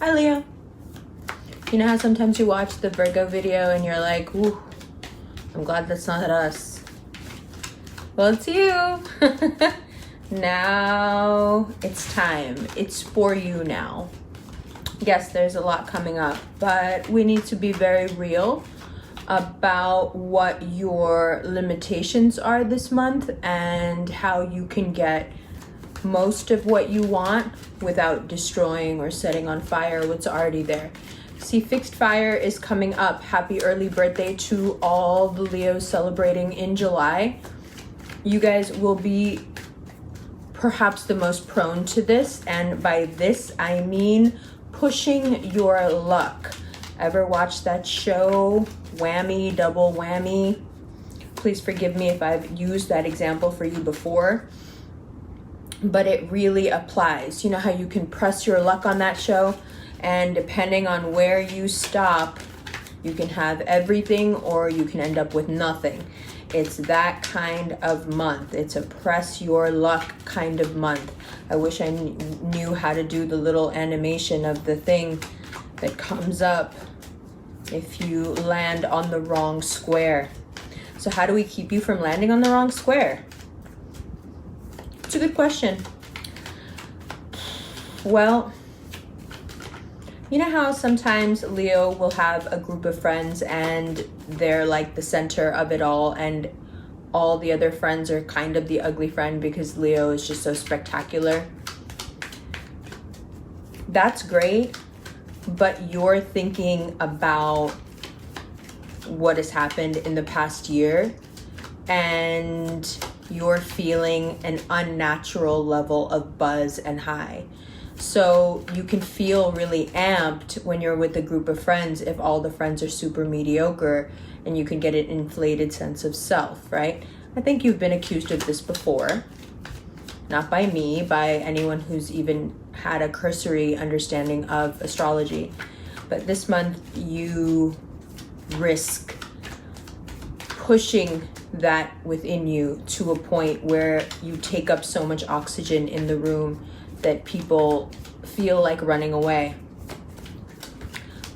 Hi, Leo. You know how sometimes you watch the Virgo video and you're like, ooh, I'm glad that's not us. Well, it's you. Now it's time. It's for you now. Yes, there's a lot coming up, but we need to be very real about what your limitations are this month and how you can get most of what you want without destroying or setting on fire what's already there. See, fixed fire is coming up. Happy early birthday to all the Leos celebrating in July. You guys will be perhaps the most prone to this, and by this I mean pushing your luck. Ever watch that show, Whammy, Double Whammy? Please forgive me if I've used that example for you before, but it really applies. You know how you can press your luck on that show, and depending on where you stop, you can have everything or you can end up with nothing. It's that kind of month. It's a press your luck kind of month. I wish I knew how to do the little animation of the thing that comes up if you land on the wrong square. So how do we keep you from landing on the wrong square? It's a good question. Well, you know how sometimes Leo will have a group of friends and they're like the center of it all, and all the other friends are kind of the ugly friend because Leo is just so spectacular? That's great, but you're thinking about what has happened in the past year and you're feeling an unnatural level of buzz and high. So you can feel really amped when you're with a group of friends if all the friends are super mediocre, and you can get an inflated sense of self, right? I think you've been accused of this before. Not by me, by anyone who's even had a cursory understanding of astrology. But this month you risk pushing that within you to a point where you take up so much oxygen in the room that people feel like running away.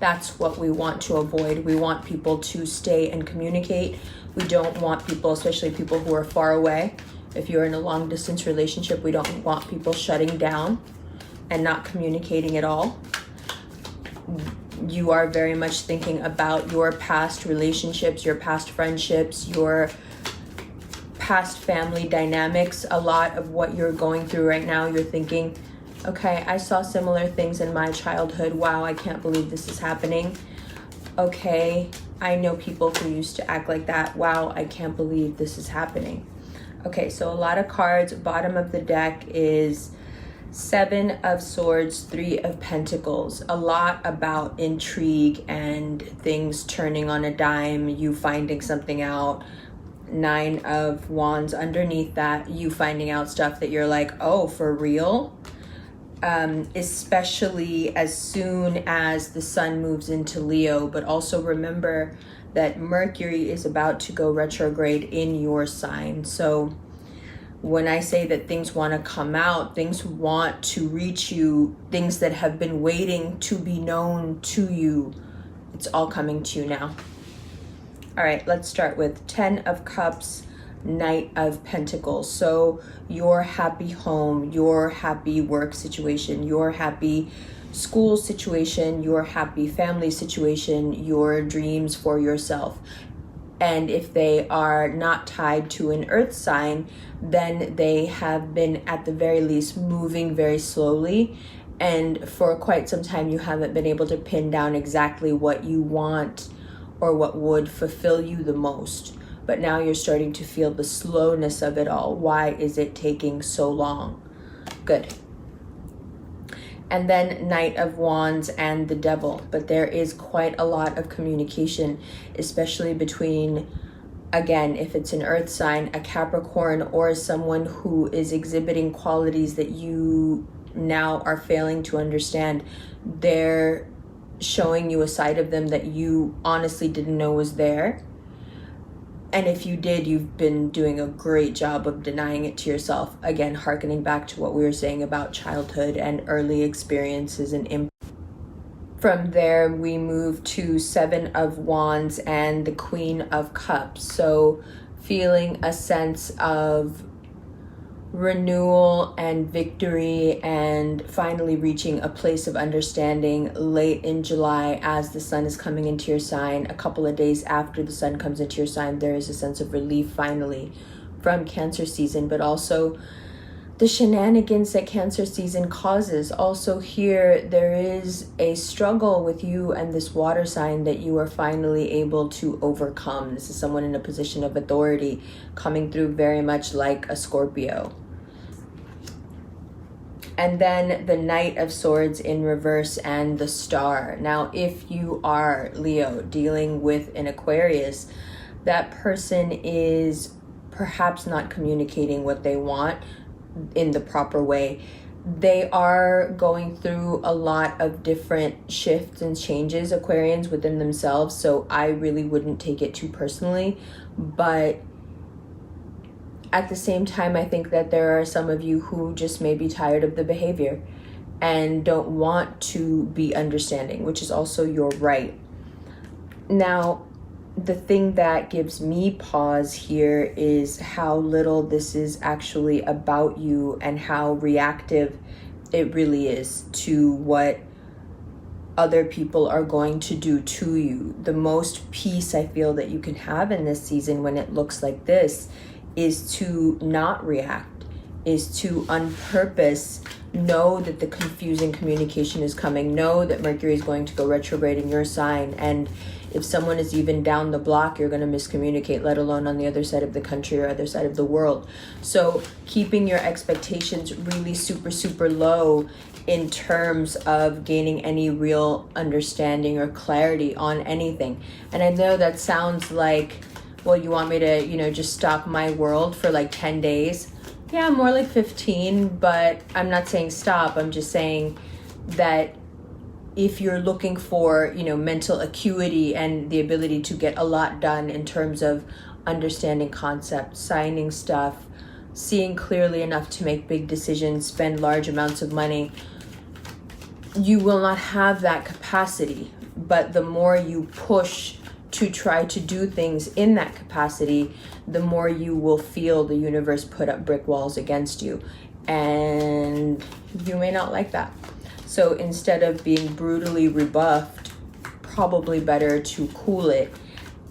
That's what we want to avoid. We want people to stay and communicate. We don't want people, especially people who are far away. If you're in a long distance relationship, we don't want people shutting down and not communicating at all. You are very much thinking about your past relationships, your past friendships, your past family dynamics. A lot of what you're going through right now, you're thinking, okay, I saw similar things in my childhood. Wow, I can't believe this is happening. Okay, I know people who used to act like that. Wow, I can't believe this is happening. Okay, so a lot of cards. Bottom of the deck is 7 of Swords, 3 of Pentacles. A lot about intrigue and things turning on a dime, you finding something out. 9 of Wands underneath that, you finding out stuff that you're like, oh, for real? Especially as soon as the sun moves into Leo. But also remember that Mercury is about to go retrograde in your sign. So when I say that things want to come out, things want to reach you, things that have been waiting to be known to you, it's all coming to you now. All right, let's start with 10 of Cups, Knight of Pentacles. So your happy home, your happy work situation, your happy school situation, your happy family situation, your dreams for yourself. And if they are not tied to an earth sign, then they have been at the very least moving very slowly. And for quite some time, you haven't been able to pin down exactly what you want or what would fulfill you the most. But now you're starting to feel the slowness of it all. Why is it taking so long? Good. And then Knight of Wands and the Devil. But there is quite a lot of communication, especially between, again, if it's an earth sign, a Capricorn, or someone who is exhibiting qualities that you now are failing to understand. They're showing you a side of them that you honestly didn't know was there. And if you did, you've been doing a great job of denying it to yourself. Again, hearkening back to what we were saying about childhood and early experiences and From there, we move to Seven of Wands and the Queen of Cups. So feeling a sense of renewal and victory and finally reaching a place of understanding late in July as the sun is coming into your sign. A couple of days after the sun comes into your sign, there is a sense of relief finally from Cancer season, but also the shenanigans that Cancer season causes. Also here, there is a struggle with you and this water sign that you are finally able to overcome. This is someone in a position of authority coming through very much like a Scorpio. And then the Knight of Swords in reverse and the Star. Now, if you are Leo dealing with an Aquarius, that person is perhaps not communicating what they want in the proper way. They are going through a lot of different shifts and changes, Aquarians, within themselves, so I really wouldn't take it too personally. But at the same time, I think that there are some of you who just may be tired of the behavior and don't want to be understanding, which is also your right. Now, the thing that gives me pause here is how little this is actually about you and how reactive it really is to what other people are going to do to you. The most peace I feel that you can have in this season when it looks like this is to not react, is to on purpose know that the confusing communication is coming, know that Mercury is going to go retrograde in your sign, and if someone is even down the block, you're going to miscommunicate, let alone on the other side of the country or other side of the world. So keeping your expectations really super, super low in terms of gaining any real understanding or clarity on anything. And I know that sounds like, well, you want me to, just stalk my world for like 10 days. Yeah, more like 15, but I'm not saying stop. I'm just saying that if you're looking for, mental acuity and the ability to get a lot done in terms of understanding concepts, signing stuff, seeing clearly enough to make big decisions, spend large amounts of money, you will not have that capacity. But the more you push to try to do things in that capacity, the more you will feel the universe put up brick walls against you. And you may not like that. So instead of being brutally rebuffed, probably better to cool it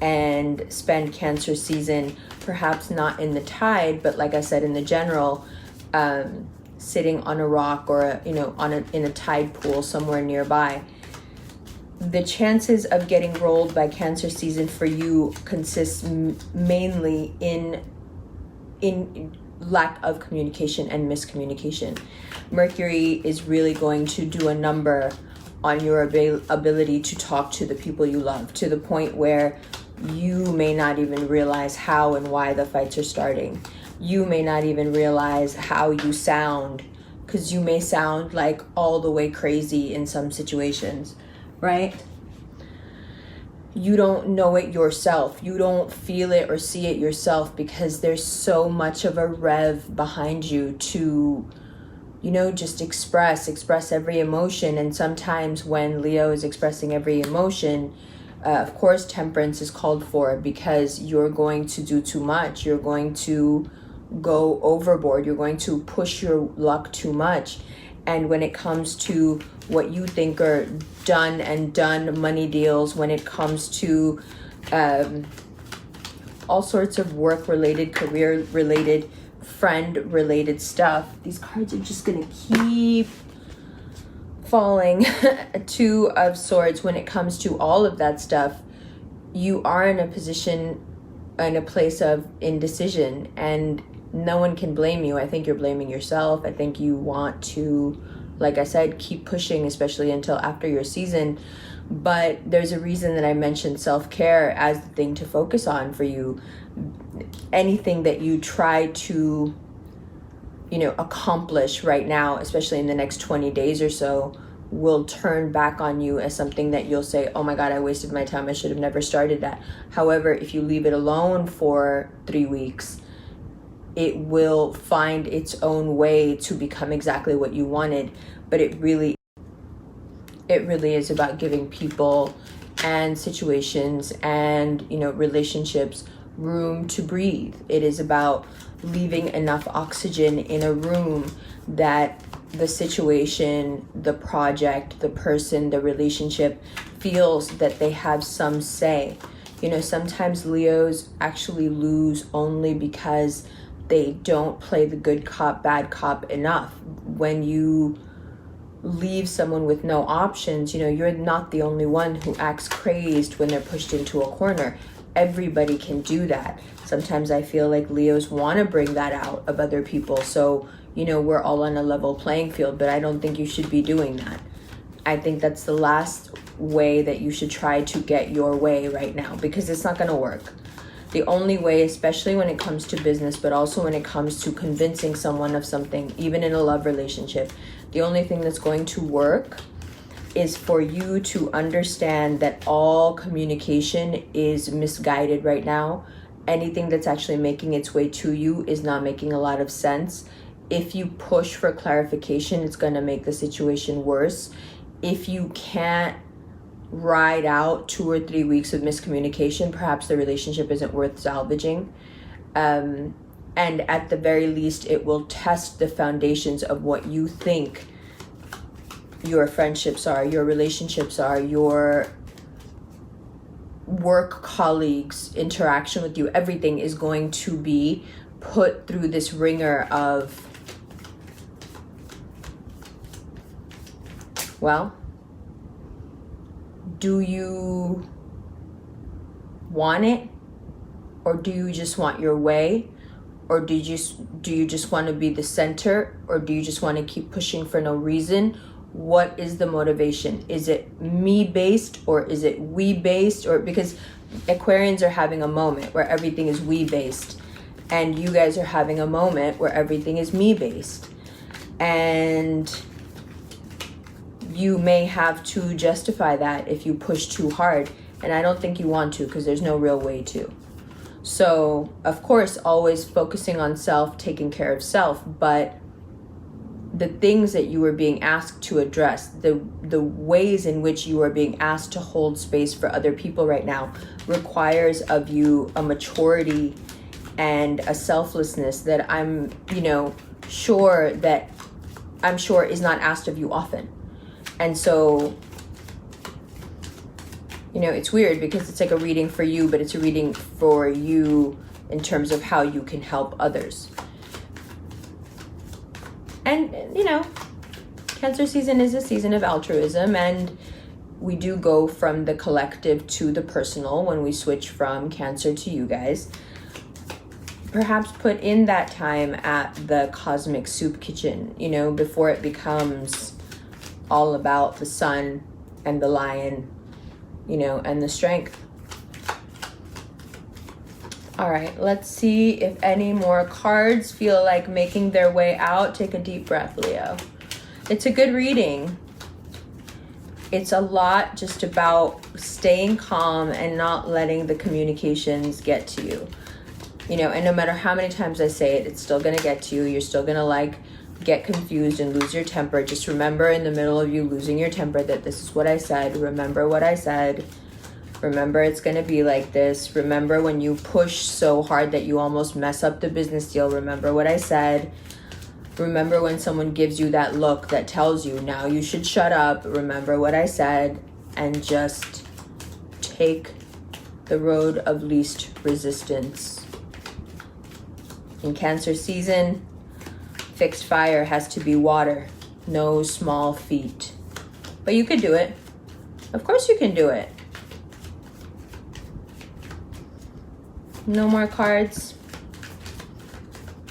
and spend Cancer season, perhaps not in the tide, but like I said, in the general, sitting on a rock or in a tide pool somewhere nearby. The chances of getting rolled by Cancer season for you consists mainly in lack of communication and miscommunication. Mercury is really going to do a number on your ability to talk to the people you love, to the point where you may not even realize how and why the fights are starting. You may not even realize how you sound, because you may sound like all the way crazy in some situations, right? You don't know it yourself. You don't feel it or see it yourself because there's so much of a rev behind you to, just express every emotion. And sometimes when Leo is expressing every emotion, of course, temperance is called for because you're going to do too much. You're going to go overboard. You're going to push your luck too much. And when it comes to what you think are done money deals, when it comes to all sorts of work-related, career-related, friend-related stuff, these cards are just going to keep falling. Two of Swords, when it comes to all of that stuff, you are in a position, in a place of indecision, and no one can blame you. I think you're blaming yourself. I think you want to, like I said, keep pushing, especially until after your season. But there's a reason that I mentioned self-care as the thing to focus on for you. Anything that you try to, accomplish right now, especially in the next 20 days or so, will turn back on you as something that you'll say, oh my God, I wasted my time. I should have never started that. However, if you leave it alone for 3 weeks, it will find its own way to become exactly what you wanted. But it really, It really is about giving people and situations and, relationships room to breathe. It is about leaving enough oxygen in a room that the situation, the project, the person, the relationship feels that they have some say. Sometimes Leos actually lose only because they don't play the good cop, bad cop enough. When you leave someone with no options, you're not the only one who acts crazed when they're pushed into a corner. Everybody can do that. Sometimes I feel like Leos want to bring that out of other people. So, we're all on a level playing field, but I don't think you should be doing that. I think that's the last way that you should try to get your way right now, because it's not going to work. The only way, especially when it comes to business, but also when it comes to convincing someone of something, even in a love relationship, the only thing that's going to work is for you to understand that all communication is misguided right now. Anything that's actually making its way to you is not making a lot of sense. If you push for clarification, it's going to make the situation worse. If you can't ride out 2 or 3 weeks of miscommunication, perhaps the relationship isn't worth salvaging. And at the very least, it will test the foundations of what you think your friendships are, your relationships are, your work colleagues' interaction with you. Everything is going to be put through this ringer of, well, do you want it, or do you just want your way, or do you just want to be the center, or do you just want to keep pushing for no reason? What is the motivation? Is it me based, or is it we based? Or because Aquarians are having a moment where everything is we based, and you guys are having a moment where everything is me based, and you may have to justify that if you push too hard, and I don't think you want to, because there's no real way to. So of course, always focusing on self, taking care of self, but the things that you are being asked to address, the ways in which you are being asked to hold space for other people right now, requires of you a maturity and a selflessness that I'm sure is not asked of you often. And so, it's weird because it's like a reading for you, but it's a reading for you in terms of how you can help others. And, Cancer season is a season of altruism, and we do go from the collective to the personal when we switch from Cancer to you guys. Perhaps put in that time at the cosmic soup kitchen, before it becomes all about the sun and the lion, and the strength. All right, let's see if any more cards feel like making their way out. Take a deep breath, Leo. It's a good reading. It's a lot just about staying calm and not letting the communications get to you. And no matter how many times I say it, it's still going to get to you. You're still going to get confused and lose your temper. Just remember, in the middle of you losing your temper, that this is what I said. Remember what I said. Remember, it's going to be like this. Remember when you push so hard that you almost mess up the business deal. Remember what I said. Remember when someone gives you that look that tells you now you should shut up. Remember what I said, and just take the road of least resistance. In Cancer season, fixed fire has to be water, no small feat. But you could do it. Of course you can do it. No more cards.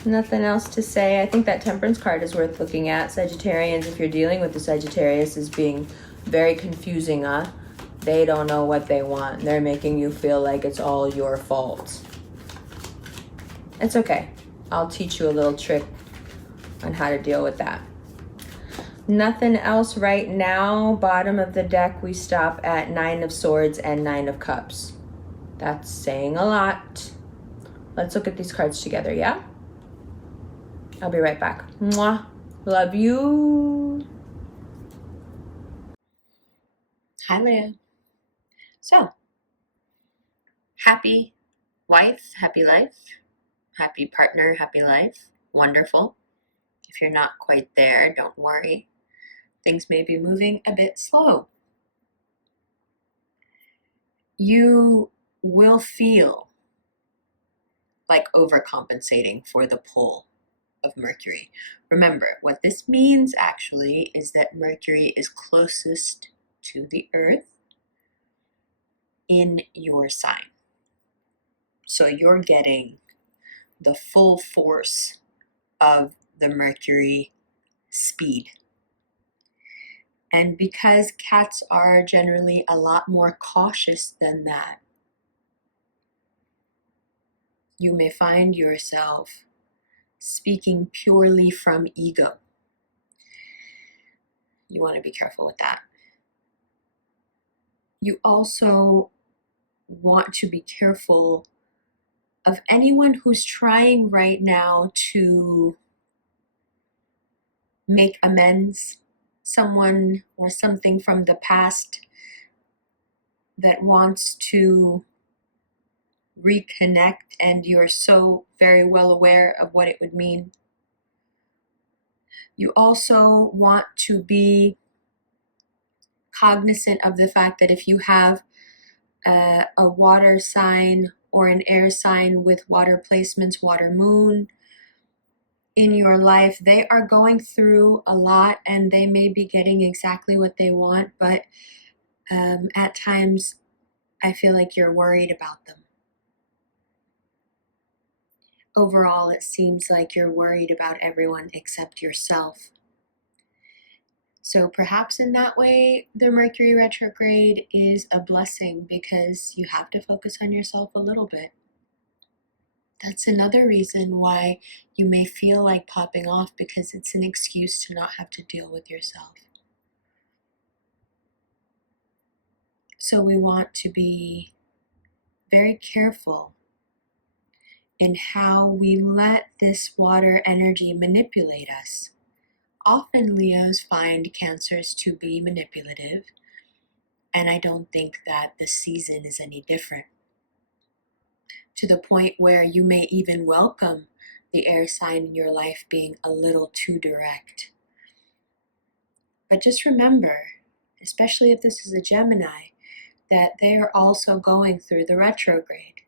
Nothing else to say. I think that Temperance card is worth looking at. Sagittarians, if you're dealing with the Sagittarius as being very confusing, they don't know what they want. They're making you feel like it's all your fault. It's okay. I'll teach you a little trick on how to deal with that. Nothing else right now. Bottom of the deck, we stop at 9 of Swords and 9 of Cups. That's saying a lot. Let's look at these cards together, yeah? I'll be right back. Mwah. Love you. Hi, Leah. So, happy wife, happy life, happy partner, happy life. Wonderful. If you're not quite there, don't worry. Things may be moving a bit slow. You will feel like overcompensating for the pull of Mercury. Remember, what this means actually is that Mercury is closest to the Earth in your sign. So you're getting the full force of the Mercury speed. And because cats are generally a lot more cautious than that, you may find yourself speaking purely from ego. You want to be careful with that. You also want to be careful of anyone who's trying right now to make amends, someone or something from the past that wants to reconnect, and you're so very well aware of what it would mean. You also want to be cognizant of the fact that if you have a water sign or an air sign with water placements, water moon in your life, they are going through a lot and they may be getting exactly what they want, but at times I feel like you're worried about them. Overall, it seems like you're worried about everyone except yourself. So perhaps in that way, the Mercury retrograde is a blessing because you have to focus on yourself a little bit. That's another reason why you may feel like popping off, because it's an excuse to not have to deal with yourself. So we want to be very careful in how we let this water energy manipulate us. Often Leos find Cancers to be manipulative, and I don't think that the season is any different. To the point where you may even welcome the air sign in your life being a little too direct. But just remember, especially if this is a Gemini, that they are also going through the retrograde.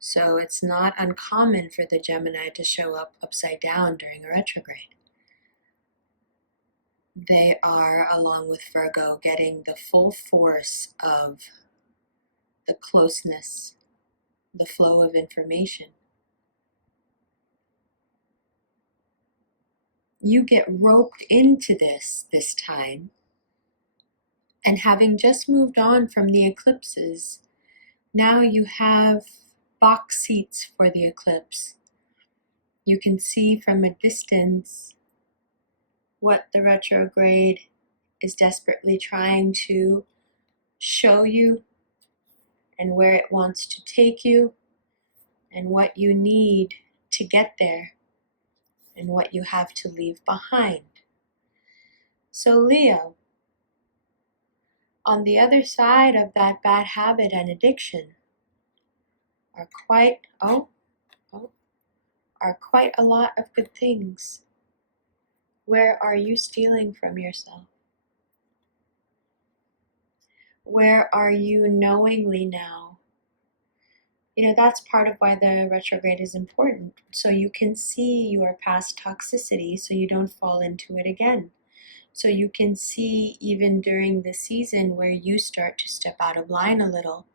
So it's not uncommon for the Gemini to show up upside down during a retrograde. They are, along with Virgo, getting the full force of the closeness, the flow of information. You get roped into this time, and having just moved on from the eclipses, now you have box seats for the eclipse. You can see from a distance what the retrograde is desperately trying to show you and where it wants to take you and what you need to get there and what you have to leave behind. So Leo, on the other side of that bad habit and addiction are quite a lot of good things. Where are you stealing from yourself? Where are you knowingly now? That's part of why the retrograde is important. So you can see your past toxicity so you don't fall into it again. So you can see even during the season where you start to step out of line a little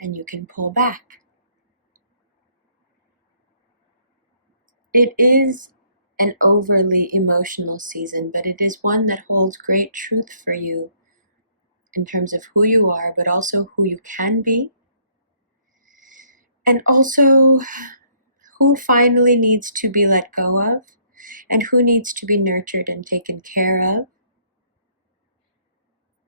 and you can pull back. It is an overly emotional season, but it is one that holds great truth for you in terms of who you are, but also who you can be, and also who finally needs to be let go of, and who needs to be nurtured and taken care of.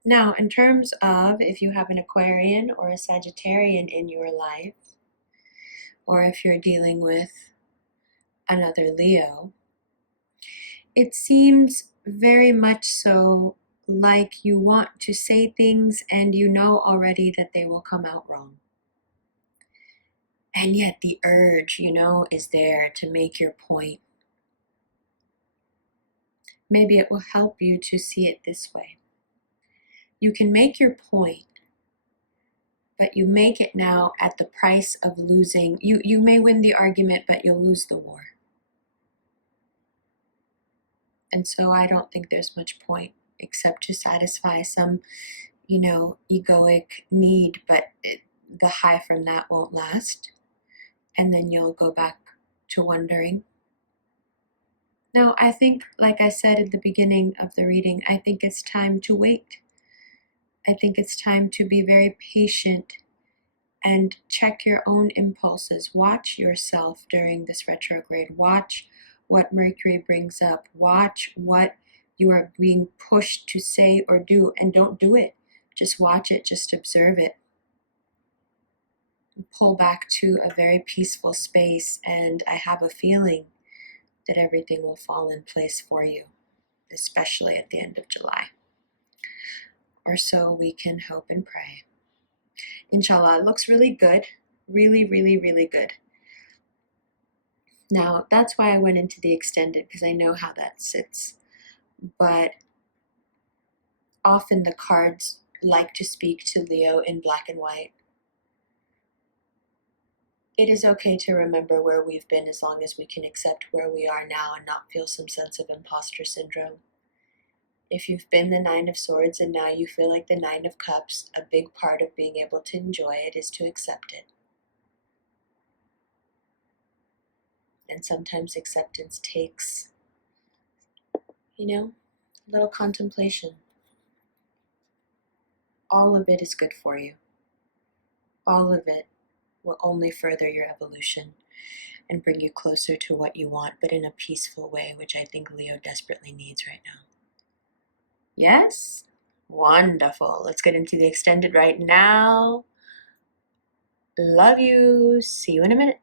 Now, in terms of if you have an Aquarian or a Sagittarian in your life, or if you're dealing with another Leo, it seems very much so like you want to say things and you know already that they will come out wrong. And yet the urge, is there to make your point. Maybe it will help you to see it this way. You can make your point, but you make it now at the price of losing. You may win the argument, but you'll lose the war. And so I don't think there's much point except to satisfy some, egoic need, but the high from that won't last. And then you'll go back to wondering. Now, I think, like I said at the beginning of the reading, I think it's time to wait. I think it's time to be very patient and check your own impulses. Watch yourself during this retrograde. Watch what Mercury brings up. Watch what you are being pushed to say or do, and don't do it. Just watch it, just observe it. Pull back to a very peaceful space, and I have a feeling that everything will fall in place for you, especially at the end of July. Or so we can hope and pray. Inshallah, it looks really good. Really, really, really good. Now, that's why I went into the extended, because I know how that sits. But often the cards like to speak to Leo in black and white. It is okay to remember where we've been as long as we can accept where we are now and not feel some sense of imposter syndrome. If you've been the Nine of Swords and now you feel like the Nine of Cups, a big part of being able to enjoy it is to accept it. And sometimes acceptance takes, a little contemplation. All of it is good for you. All of it will only further your evolution and bring you closer to what you want, but in a peaceful way, which I think Leo desperately needs right now. Yes? Wonderful. Let's get into the extended right now. Love you. See you in a minute.